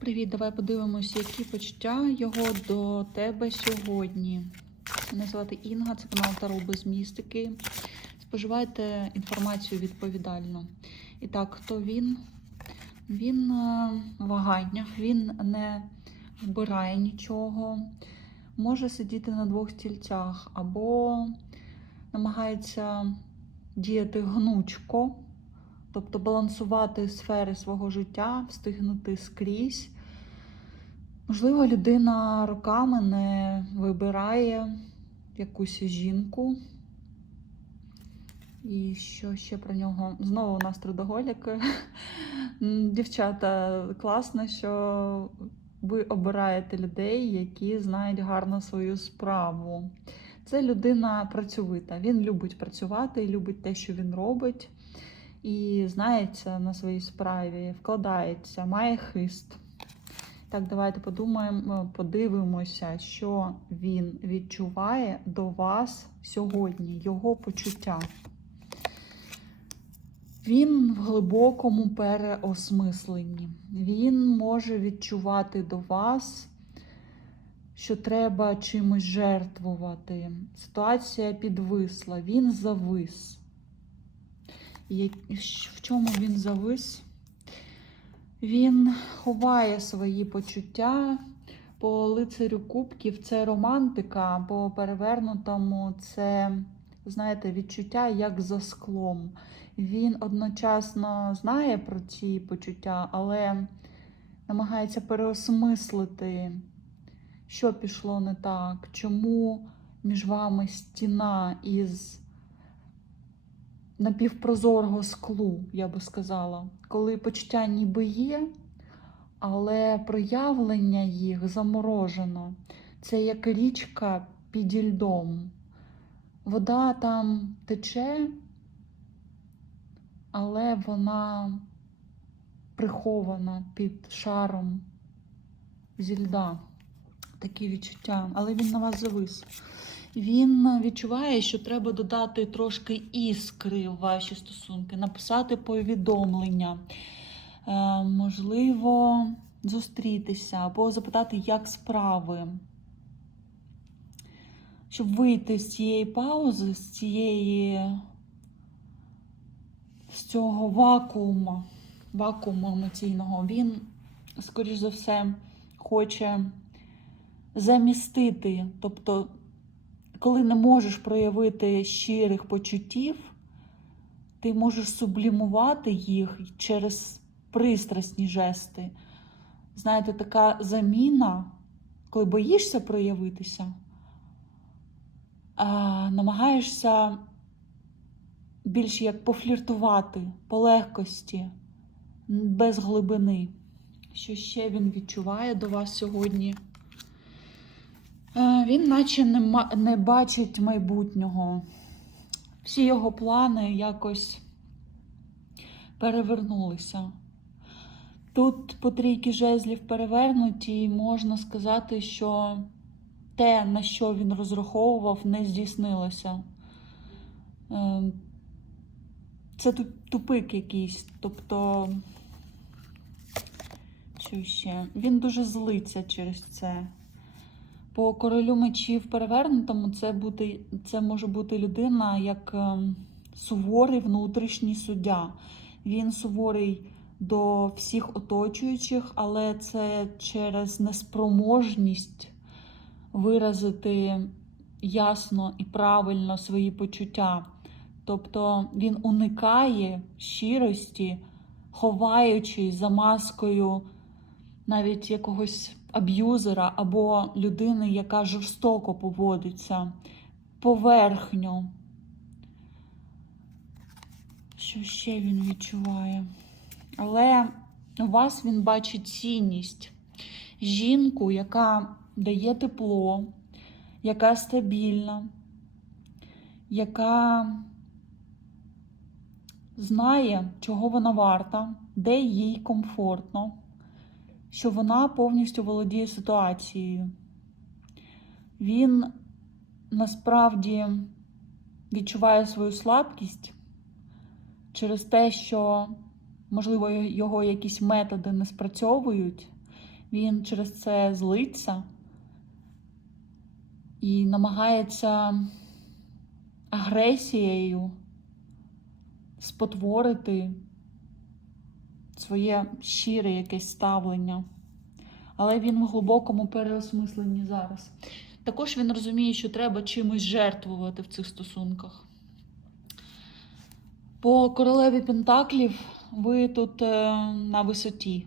Привіт, давай подивимось, які почуття його до тебе сьогодні. Мене звати Інга, це канал Таро без містики. Споживайте інформацію відповідально. І так, хто він? Він е, в ваганнях, він не вбирає нічого, може сидіти на двох стільцях або намагається діяти гнучко. Тобто балансувати сфери свого життя, встигнути скрізь. Можливо, людина роками не вибирає якусь жінку. І що ще про нього? Знову у нас трудоголік. Дівчата, класно, що ви обираєте людей, які знають гарно свою справу. Це людина працьовита. Він любить працювати, і любить те, що він робить і знається на своїй справі, вкладається, має хист. Так, давайте подумаємо, подивимося, що він відчуває до вас сьогодні, його почуття. Він в глибокому переосмисленні. Він може відчувати до вас, що треба чимось жертвувати. Ситуація підвисла, він завис. В чому він завис? Він ховає свої почуття. По лицарю кубків це романтика, по перевернутому це, знаєте, відчуття як за склом. Він одночасно знає про ці почуття, але намагається переосмислити, що пішло не так, чому між вами стіна із напівпрозорого склу, я би сказала, коли почуття ніби є, але проявлення їх заморожено. Це як річка під льдом. Вода там тече, але вона прихована під шаром зі льда. Такі відчуття, але він на вас завис. Він відчуває, що треба додати трошки іскри в ваші стосунки, написати повідомлення, е, можливо, зустрітися або запитати, як справи. Щоб вийти з цієї паузи, з цієї з цього вакууму, вакууму емоційного, він, скоріш за все, хоче замістити, тобто коли не можеш проявити щирих почуттів, ти можеш сублімувати їх через пристрасні жести. Знаєте, така заміна, коли боїшся проявитися, намагаєшся більш як пофліртувати по легкості, без глибини. Що ще він відчуває до вас сьогодні? Е, Він наче не, не бачить майбутнього. Всі його плани якось перевернулися. Тут по трійки жезлів перевернуті, і можна сказати, що те, на що він розраховував, не здійснилося. Е, Це ту- тупик якийсь. Тобто, що ще? Він дуже злиться через це. По королю мечів перевернутому це, бути, це може бути людина як ем, суворий внутрішній суддя. Він суворий до всіх оточуючих, але це через неспроможність виразити ясно і правильно свої почуття. Тобто він уникає щирості, ховаючись за маскою навіть якогось аб'юзера або людини, яка жорстоко поводиться, поверхню. Що ще він відчуває? Але у вас він бачить цінність. Жінку, яка дає тепло, яка стабільна, яка знає, чого вона варта, де їй комфортно що вона повністю володіє ситуацією. Він насправді відчуває свою слабкість через те, що, можливо, його якісь методи не спрацьовують, Він через це злиться і намагається агресією спотворити своє щире якесь ставлення. Але він в глибокому переосмисленні зараз. Також він розуміє, що треба чимось жертвувати в цих стосунках. По королеві Пентаклів ви тут е, на висоті.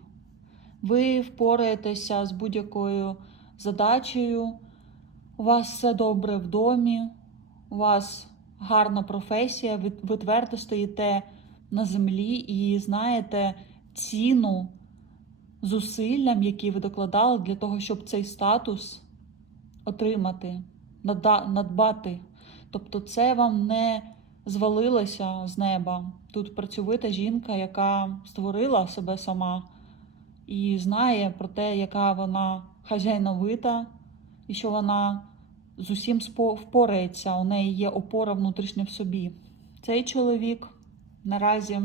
Ви впораєтеся з будь-якою задачею. У вас все добре в домі, у вас гарна професія, ви, ви твердо стоїте на землі і знаєте ціну зусиллям, які ви докладали для того, щоб цей статус отримати, надбати. Тобто, це вам не звалилося з неба. Тут працьовита жінка, яка створила себе сама і знає про те, яка вона хазяйновита, і що вона з усім впорається. У неї є опора внутрішня в собі. Цей чоловік наразі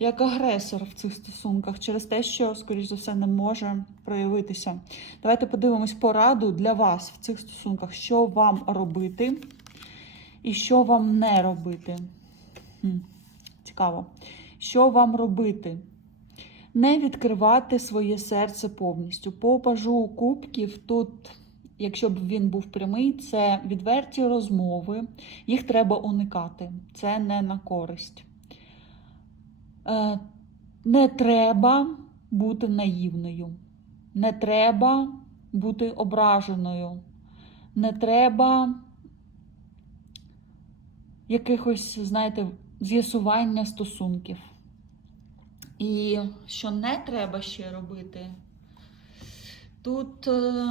як агресор в цих стосунках через те, що, скоріш за все, не може проявитися. Давайте подивимось пораду для вас в цих стосунках, що вам робити і що вам не робити. Хм, Цікаво. Що вам робити? Не відкривати своє серце повністю. По пажу кубків тут, якщо б він був прямий, це відверті розмови. Їх треба уникати. Це не на користь. Е, Не треба бути наївною. Не треба бути ображеною. Не треба якихось, знаєте, з'ясування стосунків. І що не треба ще робити, тут е,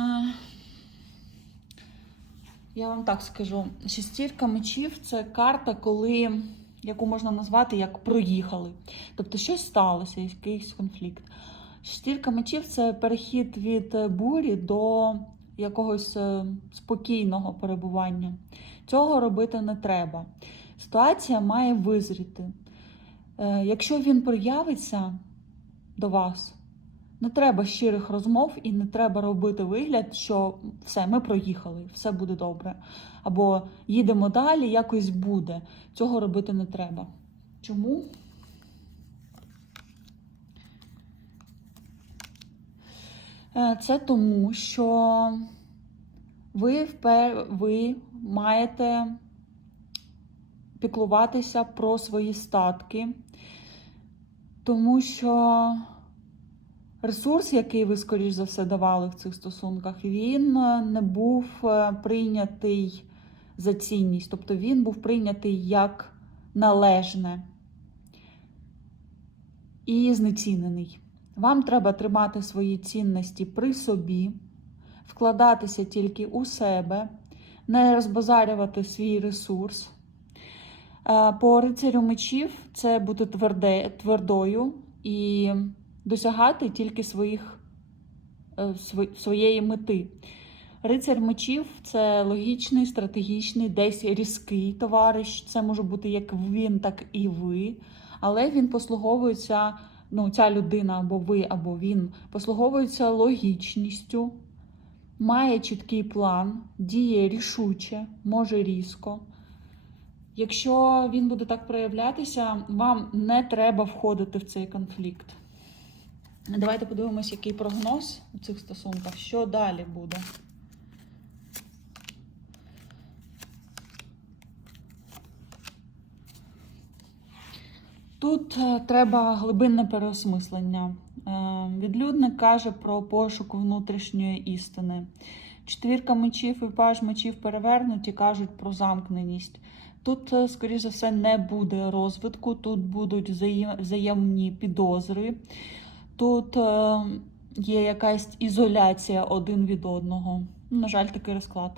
я вам так скажу: шестірка мечів це карта, коли, яку можна назвати як проїхали. Тобто щось сталося, якийсь конфлікт. Шестірка мечів це перехід від бурі до якогось е, спокійного перебування. Цього робити не треба. Ситуація має визріти. Е, Якщо він проявиться до вас, не треба щирих розмов і не треба робити вигляд, що все, ми проїхали, все буде добре. Або їдемо далі, якось буде. Цього робити не треба. Чому? Е, Це тому, що ви, впер... ви маєте піклуватися про свої статки, тому що ресурс, який ви, скоріш за все, давали в цих стосунках, він е, не був е, прийнятий за цінність, тобто він був прийнятий як належне і знецінений. Вам треба тримати свої цінності при собі, вкладатися тільки у себе, не розбазарювати свій ресурс. Е, По рицарю мечів це бути тверде, твердою і досягати тільки своїх, е, своєї мети. Рицар мечів це логічний, стратегічний, десь різкий товариш. Це може бути як він, так і ви. Але він послуговується, ну, ця людина або ви, або він послуговується логічністю, має чіткий план, діє рішуче, може різко. Якщо він буде так проявлятися, вам не треба входити в цей конфлікт. Давайте подивимось, який прогноз у цих стосунках. Що далі буде? Тут е, треба глибинне переосмислення. Е, Відлюдник каже про пошук внутрішньої істини. Четвірка мечів і паж мечів перевернуті кажуть про замкненість. Тут, е, скоріш за все, не буде розвитку, тут будуть взаємні підозри, тут е, є якась ізоляція один від одного. На жаль, такий розклад.